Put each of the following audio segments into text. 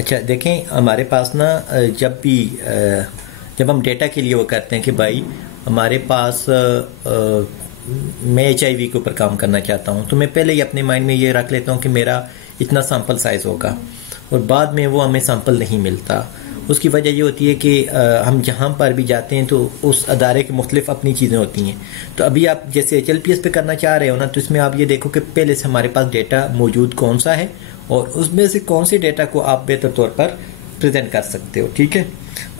अच्छा देखें, हमारे पास ना जब भी जब हम डेटा के लिए वो करते हैं कि भाई हमारे पास मैं HIV के ऊपर काम करना चाहता हूँ, तो मैं पहले ही अपने माइंड में ये रख लेता हूँ कि मेरा इतना सैंपल साइज होगा, और बाद में वो हमें सैंपल नहीं मिलता। उसकी वजह ये होती है कि हम जहाँ पर भी जाते हैं तो उस अदारे की मुख्तलिफ अपनी चीज़ें होती हैं। तो अभी आप जैसे HLPS पे करना चाह रहे हो ना, तो इसमें आप ये देखो कि पहले से हमारे पास डेटा मौजूद कौन सा है और उसमें से कौन से डेटा को आप बेहतर तौर पर प्रेजेंट कर सकते हो। ठीक है,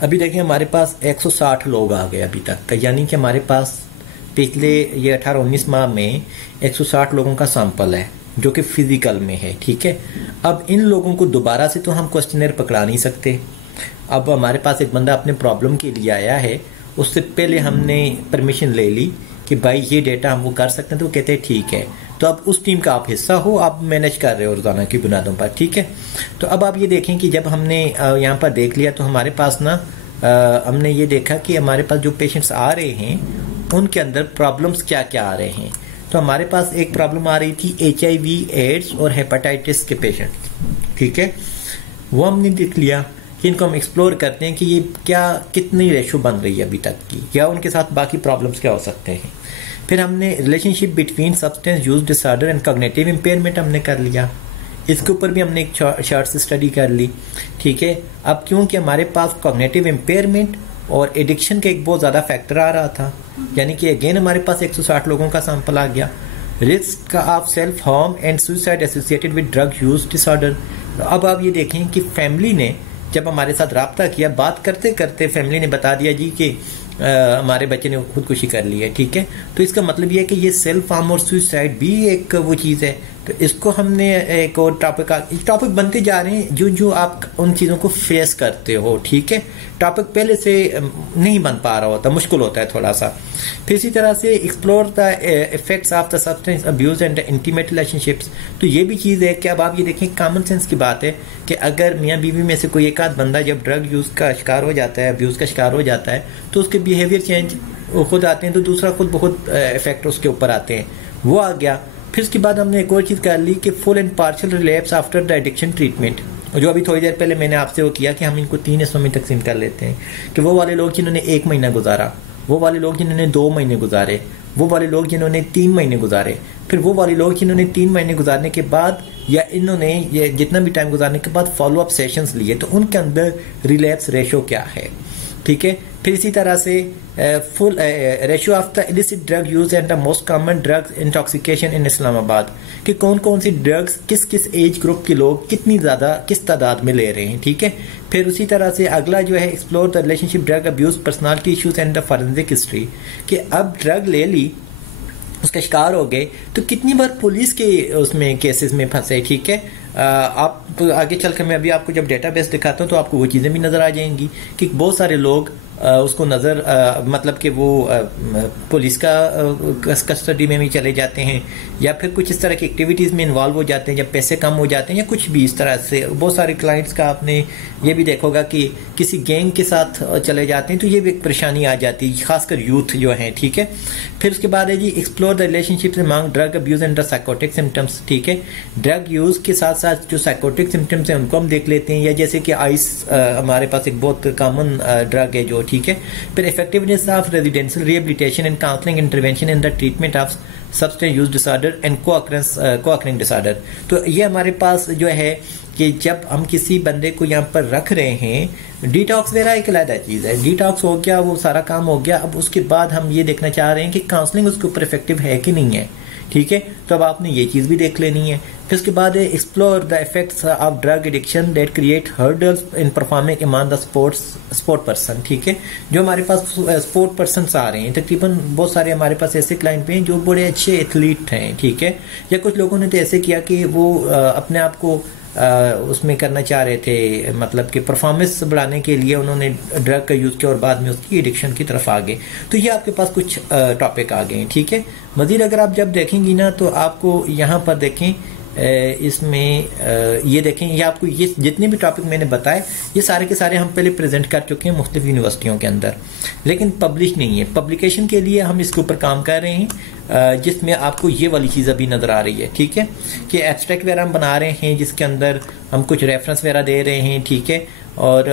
अभी देखिए हमारे पास 160 लोग आ गए अभी तक का, यानी कि हमारे पास पिछले ये 18-19 माह में 160 लोगों का सैंपल है जो कि फिजिकल में है। ठीक है, अब इन लोगों को दोबारा से तो हम क्वेश्चनर पकड़ा नहीं सकते। अब हमारे पास एक बंदा अपने प्रॉब्लम के लिए आया है, उससे पहले हमने परमिशन ले ली कि भाई ये डेटा हम वो कर सकते हैं, तो वो कहते हैं ठीक है। तो अब उस टीम का आप हिस्सा हो, आप मैनेज कर रहे हो रोजाना की बुनियादों पर। ठीक है, तो अब आप ये देखें कि जब हमने यहाँ पर देख लिया तो हमारे पास ना हमने ये देखा कि हमारे पास जो पेशेंट्स आ रहे हैं उनके अंदर प्रॉब्लम्स क्या क्या आ रहे हैं। तो हमारे पास एक प्रॉब्लम आ रही थी HIV, एड्स और हेपेटाइटिस के पेशेंट। ठीक है, वो हमने देख लिया कि इनको हम एक्सप्लोर करते हैं कि ये क्या कितनी रेशो बन रही है अभी तक की, या उनके साथ बाकी प्रॉब्लम्स क्या हो सकते हैं। फिर हमने relationship between substance use disorder and cognitive impairment हमने कर लिया, इसके ऊपर भी हमने एक शॉर्ट से स्टडी कर ली। ठीक है, अब क्योंकि हमारे पास कॉग्निटिव इम्पेयरमेंट और एडिक्शन का एक बहुत ज़्यादा फैक्टर आ रहा था, यानी कि अगेन हमारे पास 160 लोगों का सैंपल आ गया। Risk of self harm and suicide associated with drug use disorder. तो अब आप ये देखें कि फैमिली ने जब हमारे साथ रब्ता किया, बात करते करते फैमिली ने बता दिया जी कि हमारे बच्चे ने खुदकुशी कर ली है। ठीक है, तो इसका मतलब ये है कि ये सेल्फ हार्म और सुसाइड भी एक वो चीज़ है। तो इसको हमने एक और टॉपिक बनते जा रहे हैं जो जो आप उन चीज़ों को फेस करते हो। ठीक है, टॉपिक पहले से नहीं बन पा रहा होता, मुश्किल होता है थोड़ा सा। फिर इसी तरह से explore the effects of the substance abuse and intimate relationships. तो ये भी चीज़ है कि अब आप ये देखें, कॉमन सेंस की बात है कि अगर मियाँ बीवी में से कोई एक आध बंदा जब ड्रग यूज़ का शिकार हो जाता है, अब्यूज़ का शिकार हो जाता है, तो उसके बिहेवियर चेंज खुद आते हैं, तो दूसरा खुद बहुत इफेक्ट उसके ऊपर आते हैं, वो आ गया। फिर उसके बाद हमने एक और चीज़ कर ली कि full and partial relapse after the addiction treatment, जो अभी थोड़ी देर पहले मैंने आपसे वो किया कि हम इनको 3 हिस्सों में तकसीम कर लेते हैं कि वो वाले लोग जिन्होंने 1 महीना गुजारा, वो वाले लोग जिन्होंने 2 महीने गुजारे, वो वाले लोग जिन्होंने 3 महीने गुजारे, फिर वो वाले लोग जिन्होंने 3 महीने गुजारने के बाद या इन्होंने ये जितना भी टाइम गुजारने के बाद फॉलो अप सेशंस लिए, तो उनके अंदर रिलैप्स रेशो क्या है। ठीक है, फिर इसी तरह से full ratio of the illicit drug use and the most common drug intoxication in Islamabad, कि कौन कौन सी ड्रग्स किस किस एज ग्रुप के लोग कितनी ज़्यादा किस तादाद में ले रहे हैं। ठीक है, फिर उसी तरह से अगला जो है explore the relationship drug abuse personality issues and the forensic history, कि अब ड्रग ले ली, उसका शिकार हो गए, तो कितनी बार पुलिस के उसमें केसेस में फंसे। ठीक है, आप तो आगे चलकर मैं अभी आपको जब डेटाबेस दिखाता हूँ तो आपको वो चीज़ें भी नज़र आ जाएंगी कि बहुत सारे लोग उसको नज़र मतलब कि वो पुलिस का कस्टडी में भी चले जाते हैं, या फिर कुछ इस तरह की एक्टिविटीज़ में इन्वॉल्व हो जाते हैं जब पैसे कम हो जाते हैं, या कुछ भी इस तरह से। बहुत सारे क्लाइंट्स का आपने ये भी देखा होगा कि किसी गैंग के साथ चले जाते हैं, तो ये भी एक परेशानी आ जाती है, खासकर यूथ जो है। ठीक है, फिर उसके बाद है जी explore the relationships among drug abuse and the psychotic symptoms. ठीक है, ड्रग यूज के साथ साथ जो साइकोटिक सिम्टम्स हैं उनको हम देख लेते हैं, या जैसे कि आइस हमारे पास एक बहुत कॉमन ड्रग है जो। ठीक है, फिर effectiveness of residential rehabilitation and counselling intervention in the treatment of substance use disorder and co-occurring disorder. तो ये हमारे पास जो है कि जब हम किसी बंदे को यहाँ पर रख रहे हैं, डिटॉक्स वगैरह एक अलग चीज़ है, डिटॉक्स हो गया, वो सारा काम हो गया। अब उसके बाद हम ये देखना चाह रहे हैं कि काउंसलिंग उसके ऊपर इफेक्टिव है कि नहीं है। ठीक है, तो अब आपने ये चीज़ भी देख लेनी है। फिर उसके बाद explore the effects of drug addiction that create hurdles in performing among the sport person. ठीक है, जो हमारे पास स्पोर्ट पर्सन आ रहे हैं, तकरीबन बहुत सारे हमारे पास ऐसे क्लाइंट पे हैं जो बड़े अच्छे एथलीट हैं। ठीक है, या कुछ लोगों ने तो ऐसे किया कि वो अपने आप को उसमें करना चाह रहे थे, मतलब कि परफॉर्मेंस बढ़ाने के लिए उन्होंने ड्रग का यूज़ किया और बाद में उसकी एडिक्शन की तरफ आ गए। तो ये आपके पास कुछ टॉपिक आ गए हैं। ठीक है, मज़ीद अगर आप जब देखेंगी ना तो आपको यहाँ पर देखें इसमें ये देखें, ये आपको ये जितने भी टॉपिक मैंने बताए ये सारे के सारे हम पहले प्रेजेंट कर चुके हैं मुख्तलिफ यूनिवर्सिटियों के अंदर, लेकिन पब्लिश नहीं है। पब्लिकेशन के लिए हम इसके ऊपर काम कर रहे हैं, जिसमें आपको ये वाली चीज़ अभी नज़र आ रही है, ठीक है, कि एब्स्ट्रैक्ट वगैरह हम बना रहे हैं जिसके अंदर हम कुछ रेफरेंस वगैरह दे रहे हैं, ठीक है, और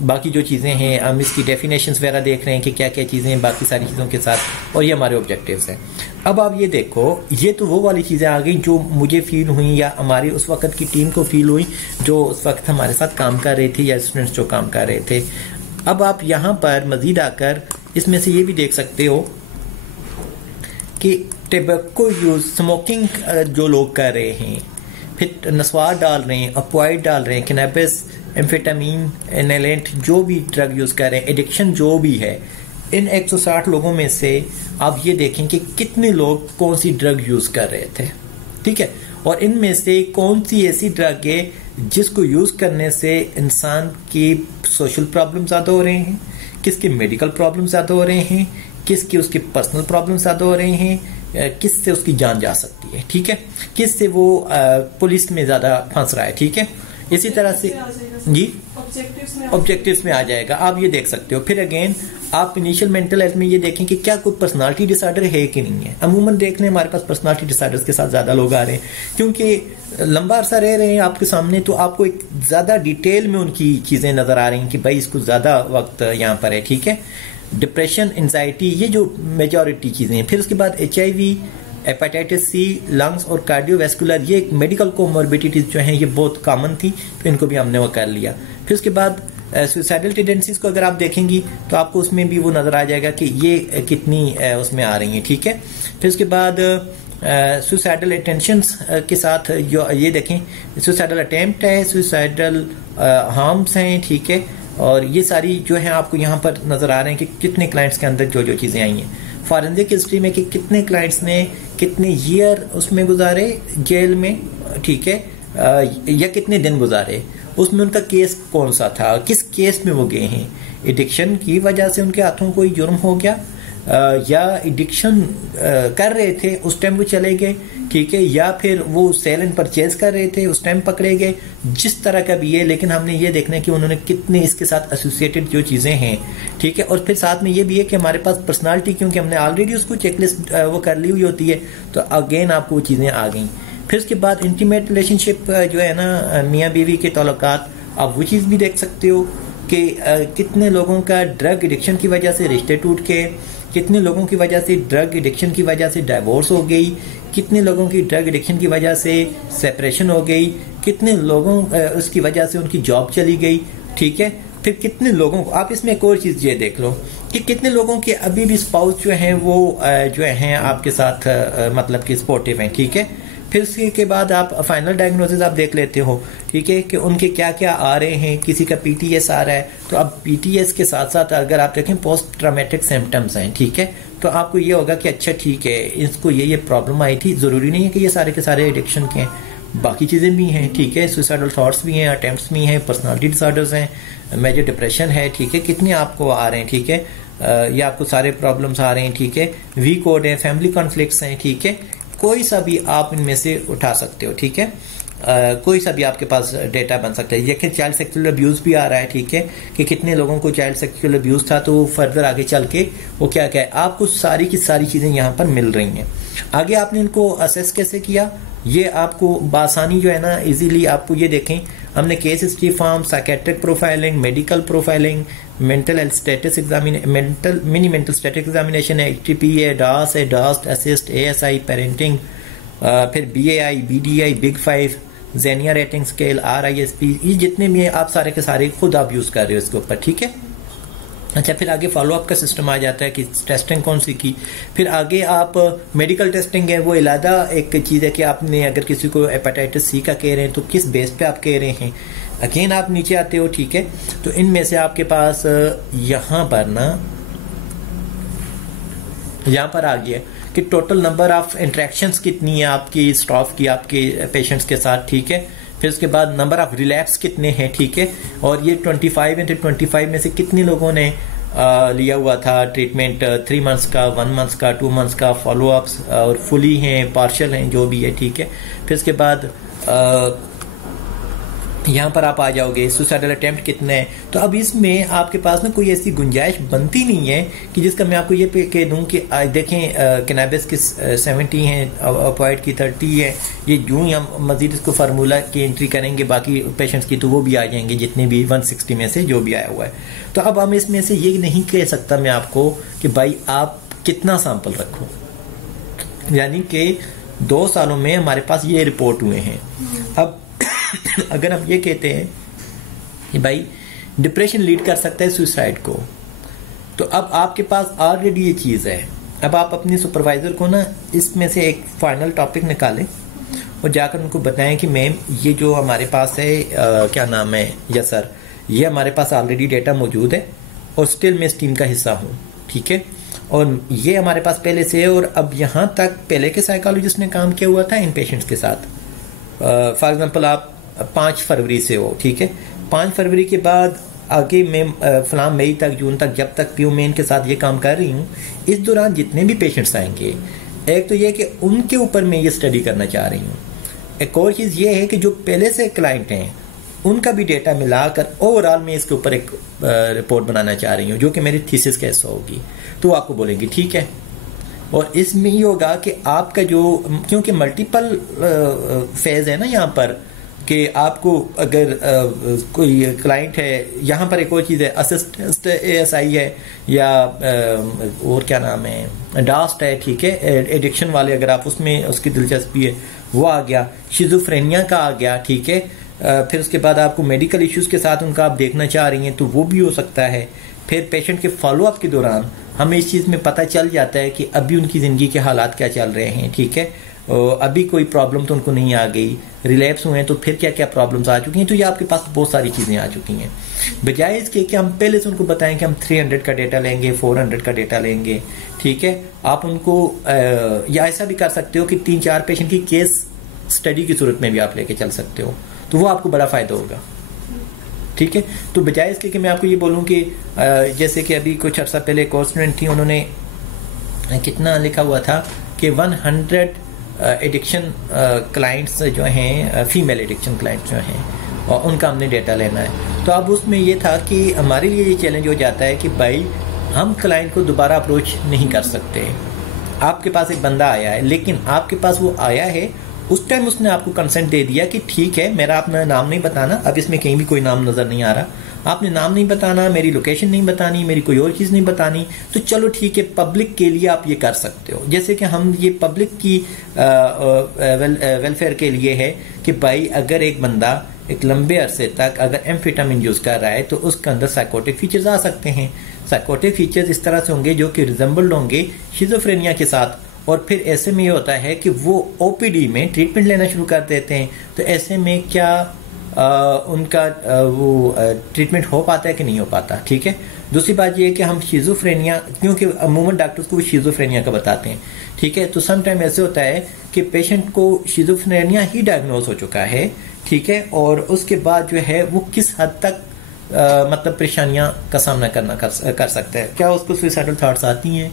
बाकी जो चीज़ें हैं हम इसकी डेफिनेशंस वगैरह देख रहे हैं कि क्या क्या चीज़ें हैं बाकी सारी चीज़ों के साथ, और ये हमारे ऑब्जेक्टिव्स हैं। अब आप ये देखो, ये तो वो वाली चीज़ें आ गई जो मुझे फील हुई या हमारी उस वक्त की टीम को फील हुई जो उस वक्त हमारे साथ काम कर रही थी या स्टूडेंट्स जो काम कर रहे थे। अब आप यहाँ पर मजीद आकर इसमें से ये भी देख सकते हो कि टबैको यूज, स्मोकिंग जो लोग कर रहे हैं, फिर नस्वार डाल रहे हैं, अपॉइड डाल रहे हैं, कैनबिस, एम्फेटामीन, इनहेलेंट, जो भी ड्रग यूज कर रहे हैं, एडिक्शन जो भी है, इन 160 लोगों में से आप ये देखें कि कितने लोग कौन सी ड्रग यूज कर रहे थे, ठीक है, और इनमें से कौन सी ऐसी ड्रग है जिसको यूज करने से इंसान की सोशल प्रॉब्लम ज्यादा हो रहे हैं, किसके मेडिकल प्रॉब्लम ज्यादा हो रहे हैं, किसकी उसकी पर्सनल प्रॉब्लम ज्यादा हो रहे हैं, किससे उसकी जान जा सकती है, ठीक है, किससे वो पुलिस में ज्यादा फंस रहा है, ठीक है। इसी तरह से जी ऑब्जेक्टिव्स में आ जाएगा, आप ये देख सकते हो। फिर अगेन आप इनिशियल मेंटल हेल्थ में ये देखें कि क्या कोई पर्सनालिटी डिसऑर्डर है कि नहीं है। अमूमन देख लें हमारे पास पर्सनालिटी डिसऑर्डर्स के साथ ज्यादा लोग आ रहे हैं, क्योंकि लंबा अरसा रह रहे हैं आपके सामने, तो आपको एक ज्यादा डिटेल में उनकी चीजें नजर आ रही हैं कि भाई इसको ज्यादा वक्त यहाँ पर है, ठीक है। डिप्रेशन, एंजाइटी, ये जो मेजॉरिटी चीजें हैं। फिर उसके बाद HIV, हेपेटाइटिस C, लंग्स और कार्डियोवैस्कुलर, ये मेडिकल कोमोर्बिडिटीज जो हैं ये बहुत कॉमन थी, तो इनको भी हमने वो कर लिया। फिर उसके बाद सुसाइडल टेंडेंसीज को अगर आप देखेंगी तो आपको उसमें भी वो नजर आ जाएगा कि ये कितनी उसमें आ रही हैं, ठीक है। फिर उसके बाद सुसाइडल अटेंशंस के साथ जो ये देखें, सुसाइडल अटेम्प्ट है, सुसाइडल हार्म्स हैं, ठीक है, और ये सारी जो है आपको यहाँ पर नजर आ रहे हैं कि कितने क्लाइंट्स के अंदर जो जो चीजें आई हैं। फॉरेंसिक हिस्ट्री में कि कितने क्लाइंट्स ने कितने ईयर उसमें गुजारे जेल में, ठीक है, या कितने दिन गुजारे, उसमें उनका केस कौन सा था, किस केस में वो गए हैं, एडिक्शन की वजह से उनके हाथों कोई जुर्म हो गया, या एडिक्शन कर रहे थे उस टाइम वो चले गए, ठीक है, या फिर वो सेल एंड परचेज कर रहे थे उस टाइम पकड़े गए, जिस तरह का भी है। लेकिन हमने ये देखना है कि उन्होंने कितने इसके साथ एसोसिएटेड जो चीजें हैं, ठीक है। और फिर साथ में ये भी है कि हमारे पास पर्सनालिटी, क्योंकि हमने ऑलरेडी उसको चेकलिस्ट वो कर ली हुई होती है, तो अगेन आपको वो चीजें आ गई। फिर उसके बाद इंटीमेट रिलेशनशिप जो है ना, मियाँ बीवी के ताल्लुकात, आप वो चीज भी देख सकते हो कि कितने लोगों का ड्रग एडिक्शन की वजह से रिश्ते टूट के, कितने लोगों की वजह से ड्रग एडिक्शन की वजह से डाइवोर्स हो गई, कितने लोगों की ड्रग एडिक्शन की वजह से सेपरेशन हो गई, कितने लोगों उसकी वजह से उनकी जॉब चली गई, ठीक है। फिर कितने लोगों को, आप इसमें एक और चीज ये देख लो कि कितने लोगों के अभी भी स्पाउस जो हैं वो जो हैं आपके साथ मतलब कि सपोर्टिव हैं, ठीक है। फिर उसके बाद आप फाइनल डायग्नोसिस आप देख लेते हो, ठीक है, कि उनके क्या क्या आ रहे हैं। किसी का PTS आ रहा है, तो अब PTS के साथ साथ अगर आप देखें पोस्ट ट्रॉमेटिक सिम्टम्स हैं, ठीक है, तो आपको ये होगा कि अच्छा ठीक है, इसको ये प्रॉब्लम आई थी। जरूरी नहीं है कि ये सारे के सारे एडिक्शन के हैं, बाकी चीजें भी हैं, ठीक है, सुसाइडल थॉट्स भी हैं, अटेम्प्ट्स भी हैं, पर्सनालिटी डिसऑर्डर्स हैं, मेजर डिप्रेशन है, ठीक है, कितने आपको आ रहे हैं, ठीक है, ये आपको सारे प्रॉब्लम्स आ रहे हैं, ठीक है, वी कोड है, फैमिली कॉन्फ्लिक्ट्स हैं, ठीक है, कोई सा भी आप इनमें से उठा सकते हो, ठीक है, कोई सा भी आपके पास डेटा बन सकता है। देखिए चाइल्ड सेक्सुअल अब्यूज भी आ रहा है, ठीक है, कि कितने लोगों को चाइल्ड सेक्सुअल अब्यूज था, तो फर्दर आगे चल के वो क्या क्या है, आपको सारी की सारी चीजें यहाँ पर मिल रही हैं। आगे आपने इनको असेस कैसे किया, ये आपको बासानी जो है ना इजीली आपको ये देखें, हमने case history form, psychiatric profiling, medical profiling, mental health status examination, mini mental status examination है, HTP है, डास है, डास्ट असिस्ट, ASI पेरेंटिंग, फिर BAI, BDI, बिग 5, जेनिया रेटिंग स्केल, RISP, ये जितने भी हैं आप सारे के सारे खुद आप यूज कर रहे हो इसके ऊपर, ठीक है। अच्छा, फिर आगे फॉलोअप का सिस्टम आ जाता है कि टेस्टिंग कौन सी की। फिर आगे आप मेडिकल टेस्टिंग है, वो इलादा एक चीज़ है कि आपने अगर किसी को हेपेटाइटिस C का कह रहे हैं तो किस बेस पे आप कह रहे हैं। अगेन आप नीचे आते हो, ठीक है, तो इनमें से आपके पास यहाँ पर ना, यहाँ पर आ गया कि टोटल नंबर ऑफ इंटरेक्शंस कितनी है आपकी स्टाफ की आपके पेशेंट्स के साथ, ठीक है। फिर उसके बाद नंबर ऑफ रिलैप्स कितने हैं, ठीक है, और ये 25 में से कितने लोगों ने लिया हुआ था ट्रीटमेंट 3 मंथ्स का, 1 मंथ्स का, 2 मंथ्स का फॉलोअप्स, और फुली हैं, पार्शियल हैं, जो भी है, ठीक है। फिर उसके बाद यहाँ पर आप आ जाओगे सुसाइडल अटेम्प्ट कितने हैं। तो अब इसमें आपके पास ना कोई ऐसी गुंजाइश बनती नहीं है कि जिसका मैं आपको ये कह दूं कि देखें कैनाबिस की 70 हैं, ऑपियोइड की 30 है, ये यूं ही हम मजीद इसको फार्मूला की एंट्री करेंगे बाकी पेशेंट्स की, तो वो भी आ जाएंगे जितने भी 160 में से जो भी आया हुआ है। तो अब हम इसमें से ये नहीं कह सकता मैं आपको कि भाई आप कितना सैंपल रखो, यानी कि 2 सालों में हमारे पास ये रिपोर्ट हुए हैं। अब अगर हम ये कहते हैं कि भाई डिप्रेशन लीड कर सकता है सुसाइड को, तो अब आपके पास ऑलरेडी ये चीज़ है। अब आप अपने सुपरवाइजर को ना इसमें से एक फाइनल टॉपिक निकालें और जाकर उनको बताएं कि मैम ये जो हमारे पास है क्या नाम है, यस सर, ये हमारे पास ऑलरेडी डेटा मौजूद है और स्टिल मैं इस टीम का हिस्सा हूँ, ठीक है, और ये हमारे पास पहले से है, और अब यहाँ तक पहले के साइकोलॉजिस्ट ने काम किया हुआ था इन पेशेंट्स के साथ। फॉर एग्जांपल आप 5 फरवरी से हो, ठीक है, 5 फरवरी के बाद आगे मैं फलां मई तक, जून तक, जब तक पीओ मैं इनके साथ ये काम कर रही हूँ, इस दौरान जितने भी पेशेंट्स आएंगे, एक तो ये कि उनके ऊपर मैं ये स्टडी करना चाह रही हूँ। एक और चीज़ ये है कि जो पहले से क्लाइंट हैं उनका भी डेटा मिलाकर ओवरऑल मैं इसके ऊपर एक रिपोर्ट बनाना चाह रही हूँ, जो कि मेरी थीसिस का हिस्सा होगी। तो आपको बोलेंगे ठीक है, और इसमें ये होगा कि आपका जो, क्योंकि मल्टीपल फेज है ना यहाँ पर, कि आपको अगर कोई क्लाइंट है, यहाँ पर एक और चीज़ है असिस्टेंट ASI है, या और क्या नाम है, डास्ट है, ठीक है, एडिक्शन वाले अगर आप उसमें उसकी दिलचस्पी है वो आ गया, शिज़ोफ्रेनिया का आ गया, ठीक है, फिर उसके बाद आपको मेडिकल इश्यूज़ के साथ उनका आप देखना चाह रही हैं तो वो भी हो सकता है। फिर पेशेंट के फॉलोअप के दौरान हमें इस चीज़ में पता चल जाता है कि अभी उनकी ज़िंदगी के हालात क्या चल रहे हैं, ठीक है, अभी कोई प्रॉब्लम तो उनको नहीं आ गई, रिलैप्स हुए हैं तो फिर क्या क्या प्रॉब्लम्स आ चुकी हैं, तो ये आपके पास बहुत सारी चीज़ें आ चुकी हैं। बजाय इसके कि हम पहले से उनको बताएं कि हम 300 का डेटा लेंगे, 400 का डेटा लेंगे, ठीक है, आप उनको या ऐसा भी कर सकते हो कि 3-4 पेशेंट की केस स्टडी की सूरत में भी आप लेके चल सकते हो, तो वो आपको बड़ा फ़ायदा होगा, ठीक है। तो बजाय इसके कि मैं आपको ये बोलूँ कि जैसे कि अभी कुछ अर्सा पहले एक और स्टूडेंट थी, उन्होंने कितना लिखा हुआ था कि 100 एडिक्शन क्लाइंट्स जो हैं, फीमेल एडिक्शन क्लाइंट्स जो हैं, और उनका हमने डेटा लेना है। तो अब उसमें ये था कि हमारे लिए ये चैलेंज हो जाता है कि भाई हम क्लाइंट को दोबारा अप्रोच नहीं कर सकते। आपके पास एक बंदा आया है, लेकिन आपके पास वो आया है, उस टाइम उसने आपको कंसेंट दे दिया कि ठीक है, मेरा अपना नाम नहीं बताना, अब इसमें कहीं भी कोई नाम नज़र नहीं आ रहा, आपने नाम नहीं बताना, मेरी लोकेशन नहीं बतानी, मेरी कोई और चीज़ नहीं बतानी, तो चलो ठीक है, पब्लिक के लिए आप ये कर सकते हो। जैसे कि हम ये पब्लिक की वेलफेयर के लिए है कि भाई अगर एक बंदा एक लंबे अरसे तक अगर एम्फेटामिन यूज़ कर रहा है तो उसके अंदर साइकोटिक फीचर्स आ सकते हैं। साइकोटिक फीचर्स इस तरह से होंगे जो कि रिजेंबल्ड होंगे शिज़ोफ्रेनिया के साथ, और फिर ऐसे में ये होता है कि वो OPD में ट्रीटमेंट लेना शुरू कर देते हैं। तो ऐसे में क्या उनका वो ट्रीटमेंट हो पाता है कि नहीं हो पाता, ठीक है। दूसरी बात ये है कि हम शिज़ोफ्रेनिया, क्योंकि अमूमन डॉक्टर्स को शिज़ोफ्रेनिया का बताते हैं, ठीक है, तो सम टाइम ऐसे होता है कि पेशेंट को शिज़ोफ्रेनिया ही डायग्नोज हो चुका है, ठीक है, और उसके बाद जो है वो किस हद तक मतलब परेशानियां का सामना कर सकता है। क्या उसको सुसाइडल थॉट्स आती हैं,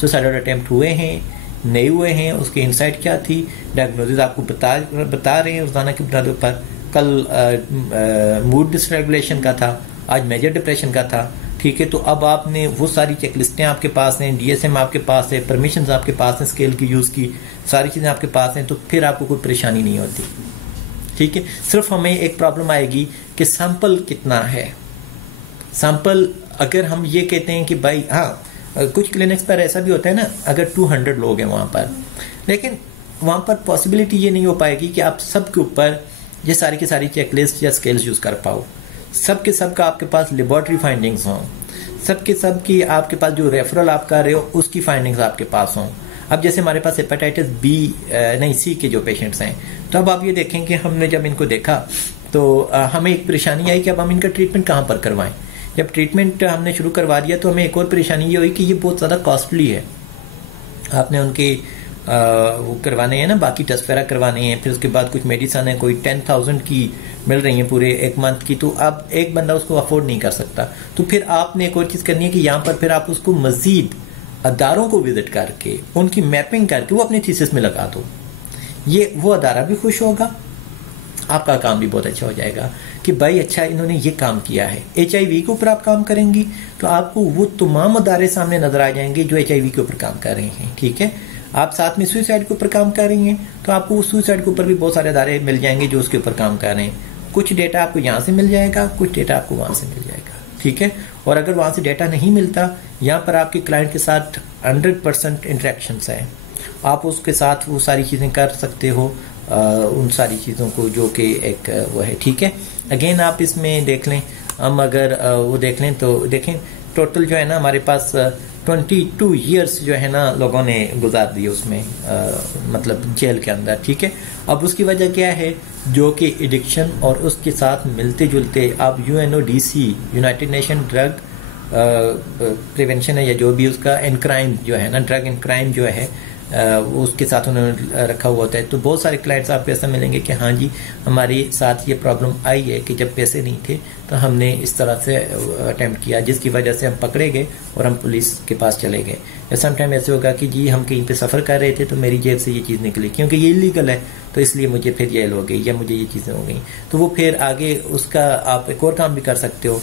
सुसाइडल अटेम्प्ट हुए हैं, नहीं हुए हैं, उसकी इंसाइट क्या थी, डायग्नोसिस आपको बता रहे हैं रोजाना की बुनियाद पर। कल मूड डिसरेगुलेशन का था, आज मेजर डिप्रेशन का था, ठीक है। तो अब आपने वो सारी चेकलिस्टें आपके पास हैं, DSM आपके पास है, परमिशंस आपके पास हैं, स्केल की यूज़ की सारी चीज़ें आपके पास हैं, तो फिर आपको कोई परेशानी नहीं होती, ठीक है। सिर्फ हमें एक प्रॉब्लम आएगी कि सैंपल कितना है। सैंपल अगर हम ये कहते हैं कि भाई हाँ, कुछ क्लिनिक्स पर ऐसा भी होता है ना, अगर 200 लोग हैं वहाँ पर, लेकिन वहाँ पर पॉसिबिलिटी ये नहीं हो पाएगी कि आप सबके ऊपर ये सारी की सारी चेकलिस्ट या स्केल्स यूज़ कर पाओ, सबके सब का आपके पास लेबॉर्ट्री फाइंडिंग्स हों, सबके सब की आपके पास जो रेफरल आप कर रहे हो उसकी फाइंडिंग्स आपके पास हों। अब जैसे हमारे पास हेपेटाइटिस C के जो पेशेंट्स हैं, तो अब आप ये देखें कि हमने जब इनको देखा तो हमें एक परेशानी आई कि अब हम इनका ट्रीटमेंट कहाँ पर करवाएं। जब ट्रीटमेंट हमने शुरू करवा दिया तो हमें एक और परेशानी ये हुई कि ये बहुत ज़्यादा कॉस्टली है। आपने उनकी वो करवाने हैं ना, बाकी टेस्ट वगैरह करवाने हैं, फिर उसके बाद कुछ मेडिसिन है कोई 10,000 की मिल रही है पूरे एक मंथ की, तो अब एक बंदा उसको अफोर्ड नहीं कर सकता। तो फिर आपने एक और चीज़ करनी है कि यहाँ पर फिर आप उसको मजीद अदारों को विजिट करके उनकी मैपिंग करके वो अपनी थीसिस में लगा दो। ये वो अदारा भी खुश होगा, आपका काम भी बहुत अच्छा हो जाएगा कि भाई अच्छा इन्होंने ये काम किया है। HIV के ऊपर आप काम करेंगी तो आपको वो तमाम अदारे सामने नजर आ जाएंगे जो HIV के ऊपर काम कर रहे हैं, ठीक है। आप साथ में सुसाइड के ऊपर काम कर रही हैं तो आपको सुसाइड के ऊपर भी बहुत सारे अदारे मिल जाएंगे जो उसके ऊपर काम कर रहे हैं। कुछ डेटा आपको यहाँ से मिल जाएगा, कुछ डेटा आपको वहाँ से मिल जाएगा, ठीक है। और अगर वहाँ से डेटा नहीं मिलता, यहाँ पर आपके क्लाइंट के साथ 100% इंटरेक्शंस है, आप उसके साथ वो सारी चीज़ें कर सकते हो, उन सारी चीज़ों को जो कि एक वो है, ठीक है। अगेन आप इसमें देख लें, हम अगर वो देख लें तो देखें टोटल जो है ना हमारे पास 22 ईयर्स जो है ना लोगों ने गुजार दिए उसमें, मतलब जेल के अंदर, ठीक है। अब उसकी वजह क्या है, जो कि एडिक्शन और उसके साथ मिलते जुलते आप UNODC United nation drug prevention है या जो भी उसका एंड क्राइम जो है ना, ड्रग एंड क्राइम जो है उसके साथ उन्होंने रखा हुआ होता है। तो बहुत सारे क्लाइंट्स आपको ऐसा मिलेंगे कि हाँ जी हमारे साथ ये प्रॉब्लम आई है कि जब पैसे नहीं थे तो हमने इस तरह से अटेम्प्ट किया, जिसकी वजह से हम पकड़े गए और हम पुलिस के पास चले गए। या समटाइम ऐसे होगा कि जी हम कहीं पे सफ़र कर रहे थे तो मेरी जेब से ये चीज़ निकली, क्योंकि ये इलीगल है तो इसलिए मुझे फिर जेल हो गई या मुझे ये चीज़ें हो गई। तो वो फिर आगे उसका आप एक और काम भी कर सकते हो,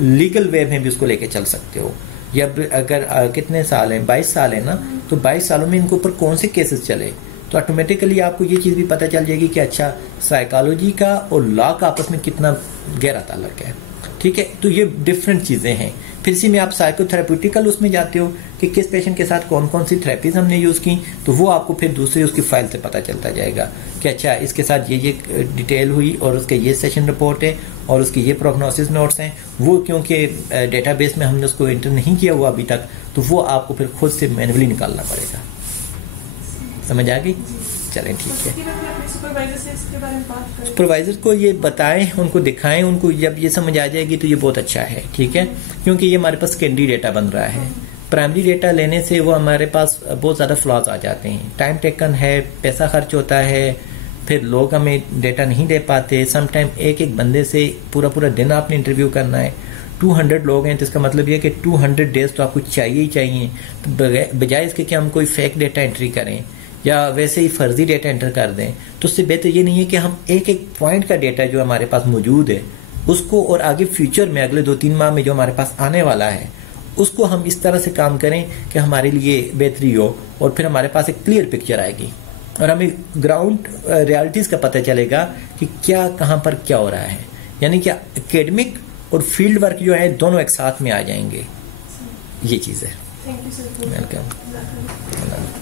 लीगल वे में भी उसको लेके चल सकते हो। या अगर कितने साल हैं, 22 साल है ना, तो 22 सालों में इनके ऊपर कौन से केसेस चले, तो ऑटोमेटिकली आपको ये चीज़ भी पता चल जाएगी कि अच्छा साइकोलॉजी का और लॉ का आपस में कितना गहरा ताल्लुक है, ठीक है। तो ये डिफरेंट चीज़ें हैं। फिर इसी में आप साइकोथेरेप्यूटिकल उसमें जाते हो कि किस पेशेंट के साथ कौन कौन सी थेरेपीज हमने यूज़ की, तो वो आपको फिर दूसरी उसकी फाइल से पता चलता जाएगा कि अच्छा इसके साथ ये डिटेल हुई और उसके ये सेशन रिपोर्ट है और उसके ये प्रोग्नोसिस नोट्स हैं। वो क्योंकि डेटाबेस में हमने उसको एंटर नहीं किया हुआ अभी तक, तो वो आपको फिर खुद से मैनुअली निकालना पड़ेगा। समझ आ गई? चलें ठीक है। सुपरवाइजर को ये बताएं, उनको दिखाएं, उनको जब ये समझ आ जाएगी तो ये बहुत अच्छा है, ठीक है। क्योंकि ये हमारे पास सेकेंडरी डेटा बन रहा है, प्राइमरी डेटा लेने से वो हमारे पास बहुत ज़्यादा फ्लॉज आ जाते हैं, टाइम टेकन है, पैसा खर्च होता है, फिर लोग हमें डेटा नहीं दे पाते। समटाइम एक एक बंदे से पूरा पूरा दिन आपने इंटरव्यू करना है, 200 लोग हैं तो इसका मतलब ये कि 200 डेज तो आपको चाहिए ही चाहिए। तो बजाय इसके कि हम कोई फेक डेटा एंट्री करें या वैसे ही फर्जी डेटा एंटर कर दें, तो उससे बेहतर ये नहीं है कि हम एक एक पॉइंट का डेटा जो हमारे पास मौजूद है उसको और आगे फ्यूचर में अगले 2-3 माह में जो हमारे पास आने वाला है उसको हम इस तरह से काम करें कि हमारे लिए बेहतरी हो और फिर हमारे पास एक क्लियर पिक्चर आएगी और हमें ग्राउंड रियलिटीज़ का पता चलेगा कि क्या कहाँ पर क्या हो रहा है। यानी कि एकेडमिक और फील्ड वर्क जो है दोनों एक साथ में आ जाएंगे। ये चीज़ है। Thank you sir. वेलकम।